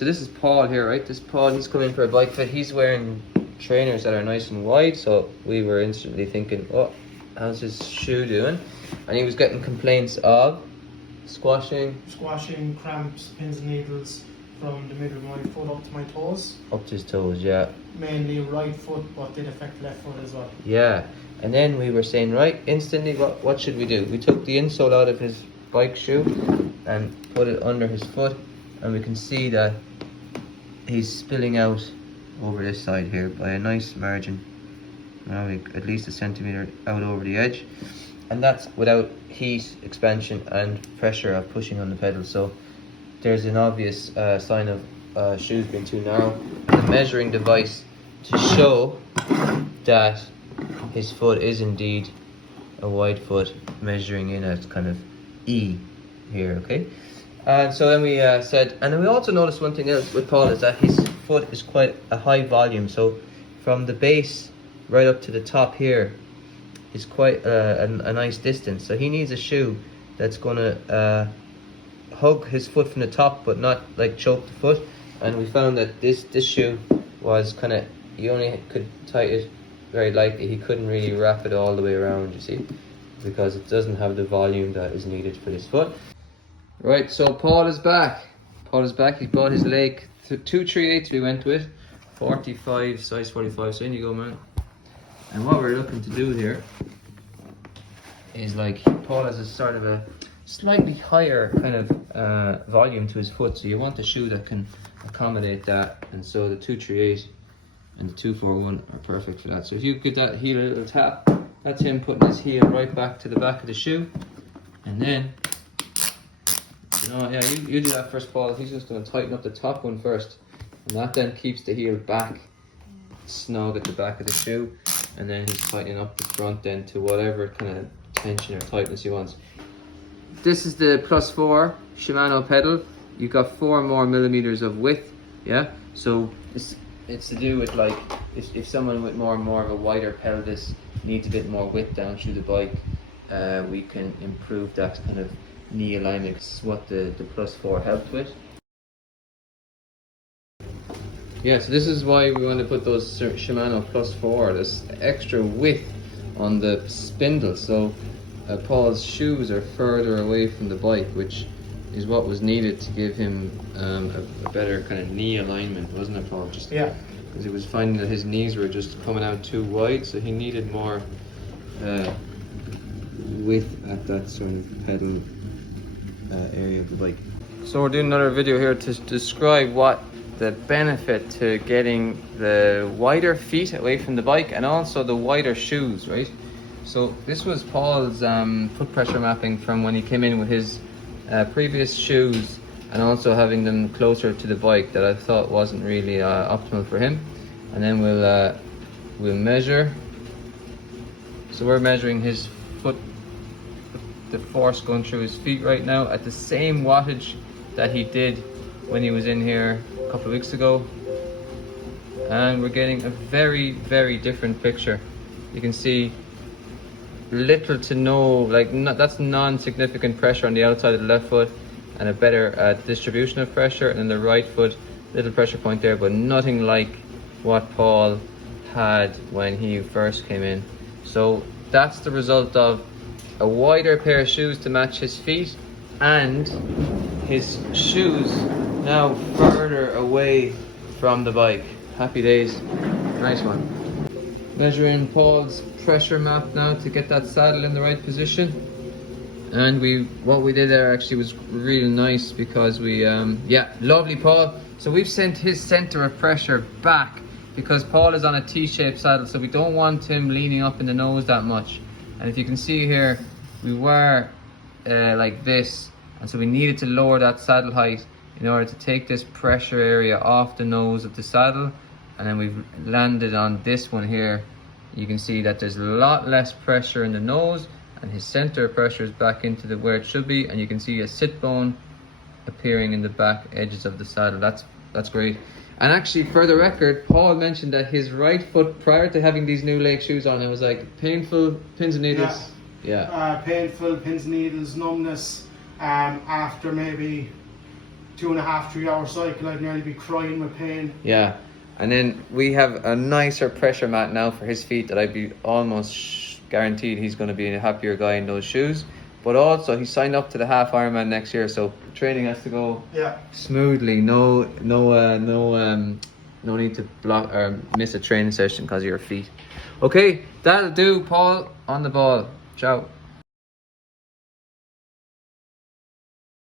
So this is Paul here, right? This Paul, he's coming for a bike fit. He's wearing trainers that are nice and wide, so we were instantly thinking, oh, how's his shoe doing? And he was getting complaints of squashing, cramps, pins and needles from the middle of my foot up to my toes. Up to his toes, yeah. Mainly right foot, but did affect left foot as well. Yeah, and then we were saying, right, instantly, what should we do? We took the insole out of his bike shoe and put it under his foot, and we can see that he's spilling out over this side here by a nice margin. Now at least a centimetre out over the edge, and that's without heat, expansion and pressure of pushing on the pedal. So there's an obvious sign of shoes being too narrow, and a measuring device to show that his foot is indeed a wide foot, measuring in at kind of E here, okay? And so then we said, and then we also noticed one thing else with Paul is that his foot is quite a high volume. So from the base right up to the top here is quite a nice distance. So he needs a shoe that's gonna hug his foot from the top, but not like choke the foot. And we found that this shoe was kind of, you only could tighten it very lightly. He couldn't really wrap it all the way around, you see, because it doesn't have the volume that is needed for this foot. Right, so Paul is back. Paul is back. He bought his leg 238. We went with 45, size 45. So in you go, man. And what we're looking to do here is, like, Paul has a sort of a slightly higher kind of volume to his foot, so you want a shoe that can accommodate that. And so the 238 and the 241 are perfect for that. So if you give that heel a little tap, that's him putting his heel right back to the back of the shoe. And then, you know, yeah, you do that first, Paul. He's just going to tighten up the top one first, and that then keeps the heel back snug at the back of the shoe, and then he's tightening up the front then to whatever kind of tension or tightness he wants. This is the +4 Shimano pedal. You've got 4 more millimeters of width, yeah? So it's to do with, like, if someone with more of a wider pelvis needs a bit more width down through the bike, we can improve that kind of knee alignment. It's what the +4 helped with. Yeah, so this is why we want to put those Shimano +4, this extra width on the spindle. So Paul's shoes are further away from the bike, which is what was needed to give him a better kind of knee alignment, wasn't it, Paul? Just, yeah. Because he was finding that his knees were just coming out too wide, so he needed more width at that sort of pedal area of the bike. So we're doing another video here to describe what the benefit to getting the wider feet away from the bike and also the wider shoes, right? So this was Paul's foot pressure mapping from when he came in with his previous shoes, and also having them closer to the bike that I thought wasn't really optimal for him. And then we'll measure. So we're measuring his foot, the force going through his feet right now at the same wattage that he did when he was in here a couple of weeks ago, and we're getting a very, very different picture. You can see little to no, that's non-significant pressure on the outside of the left foot, and a better distribution of pressure, and then the right foot, little pressure point there, but nothing like what Paul had when he first came in. So that's the result of a wider pair of shoes to match his feet, and his shoes now further away from the bike. Happy days. Nice one. Measuring Paul's pressure map now to get that saddle in the right position. And what we did there actually was really nice, because we yeah, lovely, Paul. So we've sent his center of pressure back, because Paul is on a T-shaped saddle, so we don't want him leaning up in the nose that much. And if you can see here, we were like this, and so we needed to lower that saddle height in order to take this pressure area off the nose of the saddle. And then we've landed on this one here. You can see that there's a lot less pressure in the nose, and his center of pressure is back into where it should be, and you can see a sit bone appearing in the back edges of the saddle. That's great. And actually, for the record, Paul mentioned that his right foot, prior to having these new Lake shoes on, it was like painful, pins and needles. Yeah. Painful, pins and needles, numbness. After maybe 2.5, 3 hour cycle, I'd nearly be crying with pain. Yeah. And then we have a nicer pressure mat now for his feet that I'd be almost guaranteed he's going to be a happier guy in those shoes. But also he signed up to the half Ironman next year, so training has to go smoothly. No need to block or miss a training session because of your feet. Okay, that'll do. Paul, on the ball. Ciao.